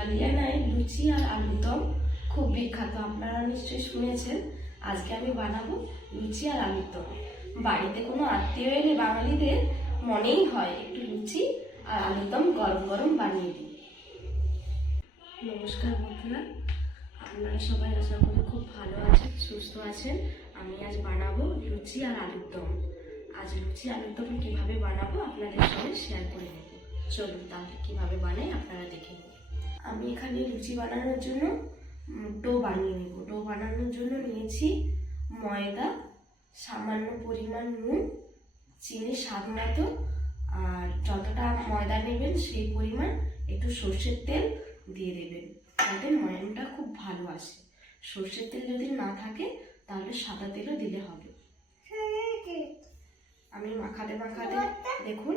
বাঙালিয়ানায় লুচি আর আলুর দম খুব বিখ্যাত, আপনারা নিশ্চয়ই শুনেছেন। আজকে আমি বানাবো লুচি আর আলুর দম। বাড়িতে কোনো আত্মীয় এলে বাঙালিদের মনেই হয় একটু লুচি আর আলুর দম গরম গরম বানিয়ে দিই। নমস্কার বন্ধুরা, আপনারা সবাই আশা করি খুব ভালো আছেন, সুস্থ আছেন। আমি আজ বানাবো লুচি আর আলুর দম। আজ লুচি আলুর দম কীভাবে বানাবো আপনাদের সঙ্গে শেয়ার করে নেব। চলুন তাহলে কীভাবে বানাই আপনারা দেখে নেব। আমি এখানে লুচি বানানোর জন্য ডো বানিয়ে নেব। ডো বানানোর জন্য নিয়েছি ময়দা, সামান্য পরিমাণ নুন, চিনি স্বাদ মতো, আর যতটা ময়দা নেবেন সেই পরিমাণ একটু সর্ষের তেল দিয়ে দেবেন, যাতে ময়ামটা খুব ভালো আসে। সর্ষের তেল যদি না থাকে তাহলে সাদা তেলও দিলে হবে। আমি মাখাতে মাখাতে দেখুন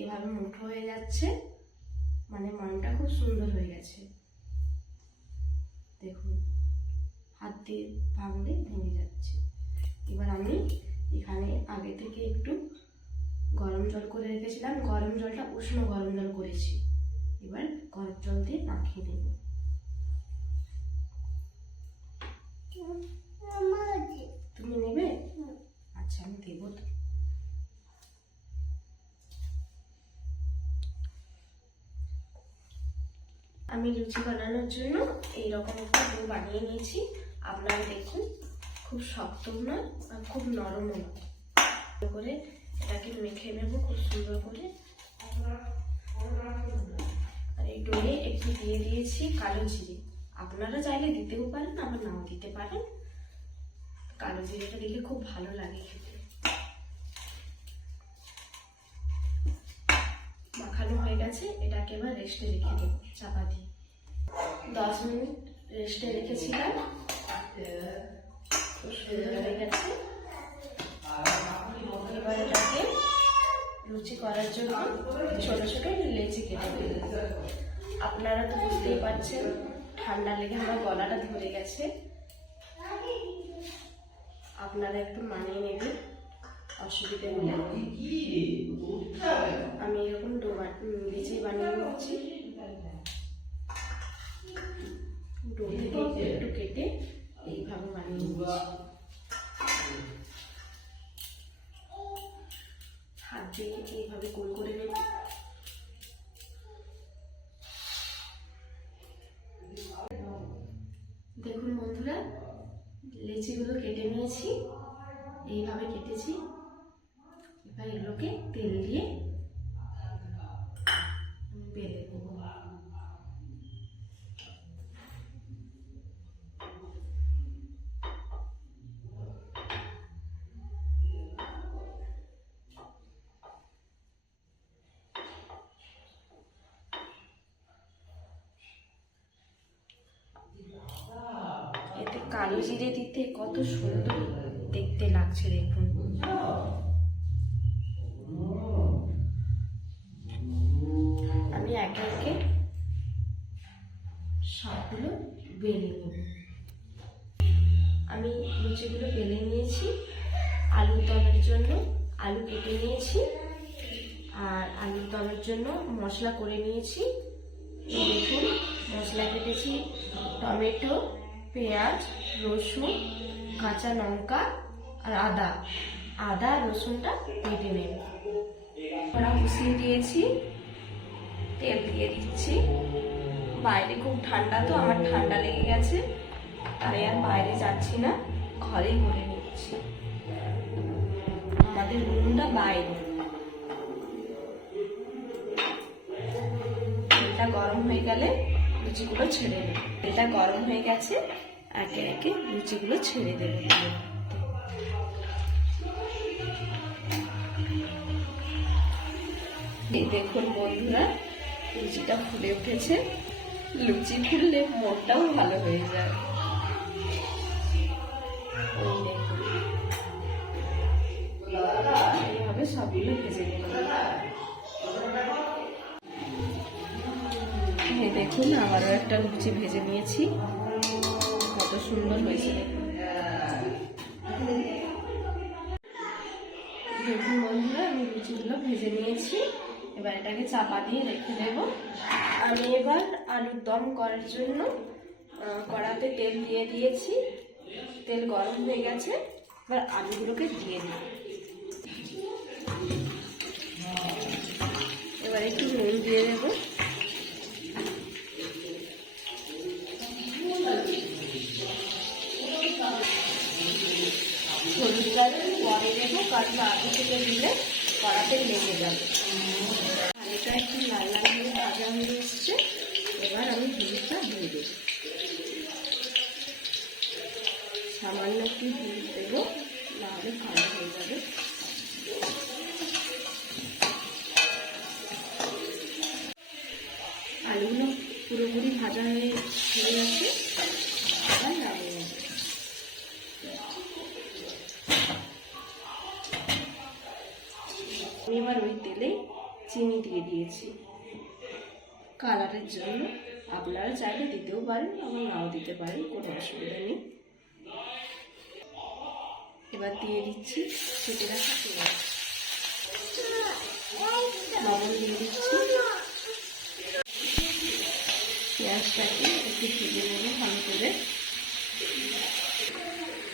এভাবে মুঠো হয়ে যাচ্ছে, মানে ময়ামটা খুব সুন্দর হয়ে গেছে। দেখুন হাত দিয়ে ভাঙলে ভেঙে যাচ্ছে। এবার আমি এখানে আগে থেকে একটু গরম জল করে রেখেছিলাম, গরম জলটা উষ্ণ গরম জল করেছি। এবার গরম জল দিয়ে মাখিয়ে দেব। তুমি নেবে? আচ্ছা আমি দেবো তো। আমি লুচি বানানোর জন্য এইরকম একটা ডো বানিয়ে নিয়েছি। আপনারা দেখুন খুব শক্ত নয় আর খুব নরমও নয়। করে এটাকে মেখে নেব খুব সুন্দর করে। আর এই ডোয়ে একটু দিয়ে দিয়েছি কালো জিরে। আপনারা চাইলে দিতেও পারেন, আবার নাও দিতে পারেন। কালো জিরেটা দিলে খুব ভালো লাগে খেতে। মাখানো হয়ে গেছে, এটাকে এবার রেস্টে রেখে দেব চাপা দিয়ে। 10 মিনিট রেস্টে রেখেছিলাম, খুব সুন্দর হয়ে গেছে। এবার এটাকে লুচি করার জন্য ছোট ছোট লেচি কেটে দেব। আপনারা তো বুঝতেই পারছেন ঠান্ডা লেগে আমার গলাটা ধরে গেছে, আপনারা একটু মানিয়ে নেবেন অসুবিধে হলে। আমি এরকম লেচি বানিয়ে নিচ্ছি। ডো থেকে একটু কেটে এইভাবে বানিয়ে নিচ্ছি। হাত দিয়ে এইভাবে গোল করে নেব। দেখুন বন্ধুরা, লেচিগুলো কেটে নিয়েছি, এইভাবে কেটেছি। এবার এগুলোকে তেল দিয়ে বেলে নেব। এতে কালো জিরে দিতে কত সুন্দর দেখতে লাগছে দেখুন। আমি একে একে সবগুলো বেলে নেব। আমি লুচিগুলো বেলে নিয়েছি। আলুর দমের জন্য আলু কেটে নিয়েছি, আর আলুর দমের জন্য মশলা করে নিয়েছি। দেখুন মশলা কেটেছি টমেটো, পেঁয়াজ, রসুন, কাঁচা লঙ্কা আর আদা রসুনটা বেটে নেব। কড়া বসিয়ে দিয়েছি, তেল দিয়ে দিচ্ছি। বাইরে খুব ঠান্ডা, তো আমার ঠান্ডা লেগে গেছে, তাই আর বাইরে যাচ্ছি না, ঘরেই করে নিচ্ছি। আমাদের রুমটা বাইরে। তেলটা গরম হয়ে গেলে লুচিগুলো ছেড়ে দেব। তেলটা গরম হয়ে গেছে, একে একে লুচিগুলো ছেড়ে দেব। এই দেখুন বন্ধুরা, লুচিটা ফুলে উঠেছে। লুচি ফুললে মনটাও ভালো হয়ে যায়। এইভাবে সবগুলো ভেজে নেব। দেখুন আবারও একটা লুচি ভেজে নিয়েছি, কত সুন্দর হয়েছে দেখুন বন্ধুরা। আমি লুচিগুলো ভেজে নিয়েছি, এবার এটাকে চাপা দিয়ে রেখে দেব। আমি এবার আলুর দম করার জন্য কড়াতে তেল দিয়ে দিয়েছি। তেল গরম হয়ে গেছে, এবার আলুগুলোকে দিয়ে দিই। এবার একটু নুন দিয়ে দেব। হলুদটা পরে দেবো, কারণ আগে থেকে দিলে কড়াতে লেগে যাবে। আলুটা একটু লাল লাল করে ভাজা হয়ে এসছে, এবার আমি হলুদটা দিয়ে দেব। সামান্য একটু হলুদ দেবো, নাহলে কালো হয়ে যাবে। আলুগুলো পুরোপুরি ভাজা হয়ে গেছে, আবার নামিয়ে নেব। আমি এবার ওই তেলে চিনি দিয়ে দিয়েছি কালারের জন্য। আপনারা চাইলে দিতেও পারেন, আবার নাও দিতে পারেন, কোনো অসুবিধা নেই। এবার দিয়ে দিচ্ছি কেটে রাখা পেঁয়াজ, লবণ দিয়ে দিচ্ছি। পেঁয়াজটাকে একটু ভেজে নেব ভালো করে।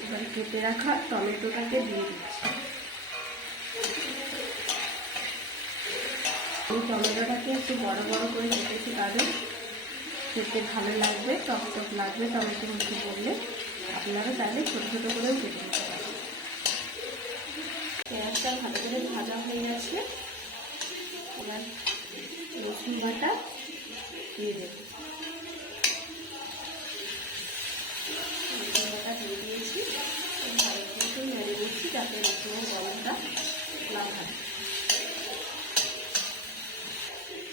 এবার কেটে রাখা টমেটোটাকে দিয়ে দিচ্ছি। এই টমেটোটাকে একটু বড় বড় করে কেটেছি, কারণ খেতে ভালো লাগবে, টক টক লাগবে টমেটো মধ্যে পড়লে। আপনারা চাইলে ছোটো ছোটো করেও কেটে নিতে পারেন। পেঁয়াজটা ভালো করে ভাজা হয়ে গেছে, এবার রসুন বাটা দিয়ে দেব। রসুন বাটা দিয়ে দিয়েছি, ভালো করে নেড়ে দিচ্ছি যাতে রসুনের গরমটা না থাকে।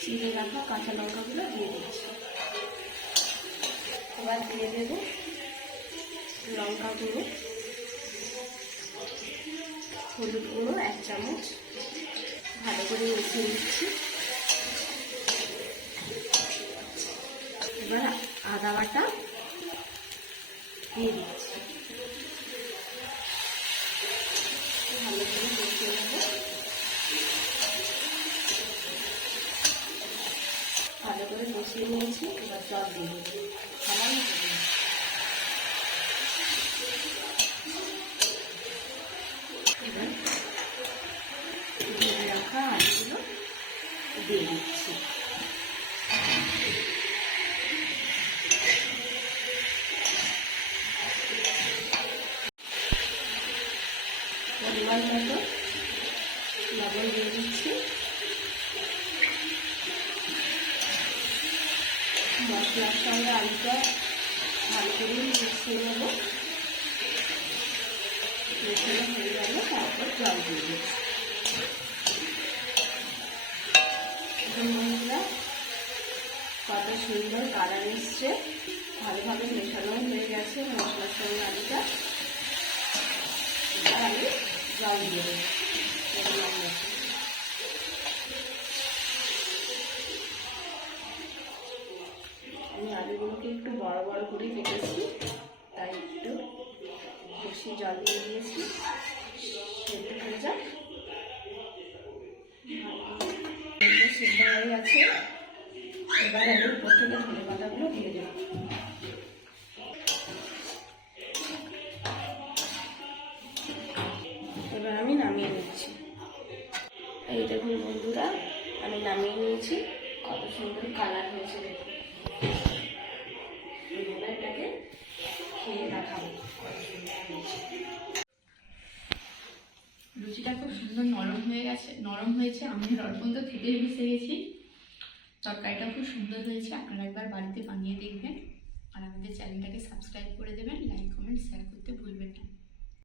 চিড়ে রাখা কাঁচা লঙ্কাগুলো দিয়ে দিচ্ছি। এবার দিয়ে দেব লঙ্কা গুঁড়ো, হলুদ গুঁড়ো 1 চামচ, ভালো করে মিশিয়ে দিচ্ছি। এবার আদা বাটা দিয়ে দিচ্ছি, ভালো করে মিশিয়ে নেব। ভালো করে মিশিয়ে নিয়েছি, এবার জল দিয়ে দিচ্ছি সামান্য করে। এবার ভেজে রাখা আলুগুলো দিয়ে দিচ্ছি। পরিমাণ মতো লবণ দিয়ে দিচ্ছি। মশলার সঙ্গে আলুটা ভালো করে মিশিয়ে নেব। মিশানো হয়ে গেলে তারপর জল দিয়ে দিচ্ছি। বন্ধুরা, কত সুন্দর কালার এসছে, ভালোভাবে মেশানো হয়ে গেছে মশলার সঙ্গে আলুটা। এবার আমি জল দিয়ে দেবো। আমি আলুগুলোকে একটু বড় বড় করে কেটেছি, তাই একটু বেশি জল দিয়ে দিয়েছি। সেদ্ধ হয়ে যাক। সেদ্ধ হয়ে গেছে, এবার আমি উপর থেকে ধনে পাতাগুলো দিয়ে দেব। এবার আমি নামিয়ে নিচ্ছি। এই দেখুন বন্ধুরা, আমি নামিয়ে নিয়েছি। কত সুন্দর কালার হয়েছে দেখুন। এটাকে খেয়ে দেখাবো। লুচিটা খুব সুন্দর নরম হয়েছে। আমি রড পর্যন্ত খেতে মিশে গেছি। তরকারিটা খুব সুন্দর হয়েছে। আপনারা একবার বাড়িতে বানিয়ে দেখবেন, আর আমাদের চ্যানেলটাকে সাবস্ক্রাইব করে দেবেন, লাইক কমেন্ট শেয়ার করতে ভুলবেন না।